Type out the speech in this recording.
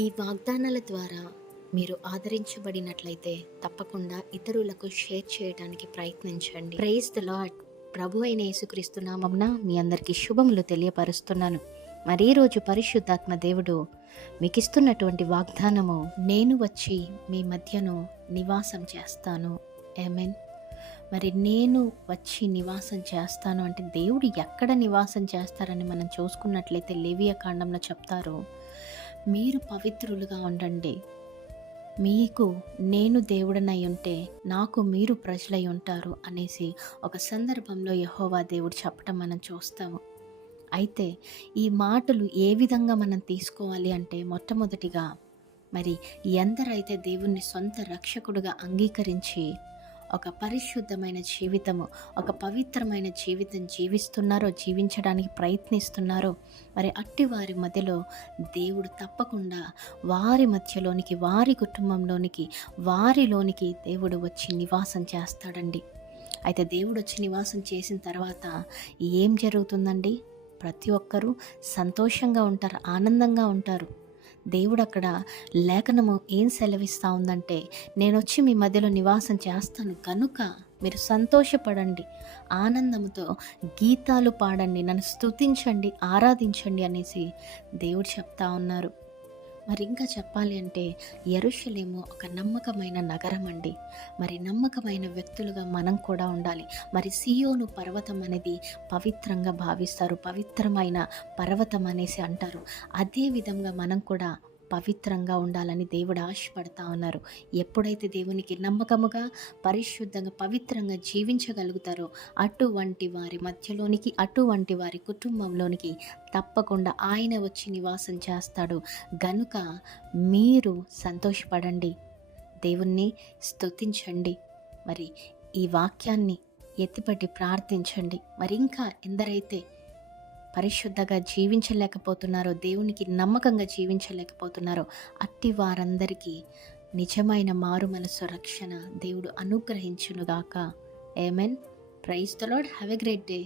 ఈ వాగ్దానాల ద్వారా మీరు ఆదరించబడినట్లయితే తప్పకుండా ఇతరులకు షేర్ చేయడానికి ప్రయత్నించండి. Praise the lord. ప్రభు అయిన యేసుక్రీస్తు నామమున మీ అందరికీ శుభములు తెలియపరుస్తున్నాను. మరి ఈ రోజు పరిశుద్ధాత్మ దేవుడు మీకు ఇస్తున్నటువంటి వాగ్దానము, నేను వచ్చి మీ మధ్యను నివాసం చేస్తాను. ఆమేన్. మరి నేను వచ్చి నివాసం చేస్తాను అంటే దేవుడు ఎక్కడ నివాసం చేస్తారని మనం చూసుకున్నట్లయితే లేవియా కాండంలో చెప్తారు, మీరు పవిత్రులుగా ఉండండి, మీకు నేను దేవుడనై ఉంటే నాకు మీరు ప్రజలై ఉంటారు అనేసి ఒక సందర్భంలో యెహోవా దేవుడు చెప్పటం మనం చూస్తాము. అయితే ఈ మాటలు ఏ విధంగా మనం తీసుకోవాలి అంటే, మొట్టమొదటిగా మరి ఎందరైతే దేవుణ్ణి సొంత రక్షకుడుగా అంగీకరించి ఒక పరిశుద్ధమైన జీవితము, ఒక పవిత్రమైన జీవితం జీవించడానికి ప్రయత్నిస్తున్నారో, మరి అట్టి వారి మధ్యలో దేవుడు తప్పకుండా వారి మధ్యలోనికి, వారి కుటుంబంలోనికి, వారిలోనికి దేవుడు వచ్చి నివాసం చేస్తాడండి. అయితే దేవుడు వచ్చి నివాసం చేసిన తర్వాత ఏం జరుగుతుందండి? ప్రతి ఒక్కరూ సంతోషంగా ఉంటారు, ఆనందంగా ఉంటారు. దేవుడు అక్కడ లేఖనము ఏం సెలవిస్తూ ఉందంటే, నేను వచ్చి మీ మధ్యలో నివాసం చేస్తాను కనుక మీరు సంతోషపడండి, ఆనందంతో గీతాలు పాడండి, నన్ను స్తుతించండి, ఆరాధించండి అనేసి దేవుడు చెప్తా ఉన్నారు. మరి ఇంకా చెప్పాలి అంటే, యెరూషలేము ఒక నమ్మకమైన నగరం అండి. మరి నమ్మకమైన వ్యక్తులుగా మనం కూడా ఉండాలి. మరి సియోను పర్వతం అనేది పవిత్రంగా భావిస్తారు, పవిత్రమైన పర్వతం అనేసి అంటారు. అదే విధంగా మనం కూడా పవిత్రంగా ఉండాలని దేవుడు ఆశపడతా ఉన్నారు. ఎప్పుడైతే దేవునికి నమ్మకముగా, పరిశుద్ధంగా, పవిత్రంగా జీవించగలుగుతారో అటువంటి వారి మధ్యలోనికి, అటువంటి వారి కుటుంబంలోనికి తప్పకుండా ఆయన వచ్చి నివాసం చేస్తాడు. గనుక మీరు సంతోషపడండి, దేవుణ్ణి స్తుతించండి, మరి ఈ వాక్యాన్ని ఎత్తిపట్టి ప్రార్థించండి. మరి ఇంకా ఎందరైతే పరిశుద్ధంగా జీవించలేకపోతున్నారో, దేవునికి నమ్మకంగా జీవించలేకపోతున్నారో అట్టి వారందరికీ నిజమైన మారు మనసు రక్షణ దేవుడు అనుగ్రహించునుగాక. ఆమేన్. Praise the lord. Have a great day.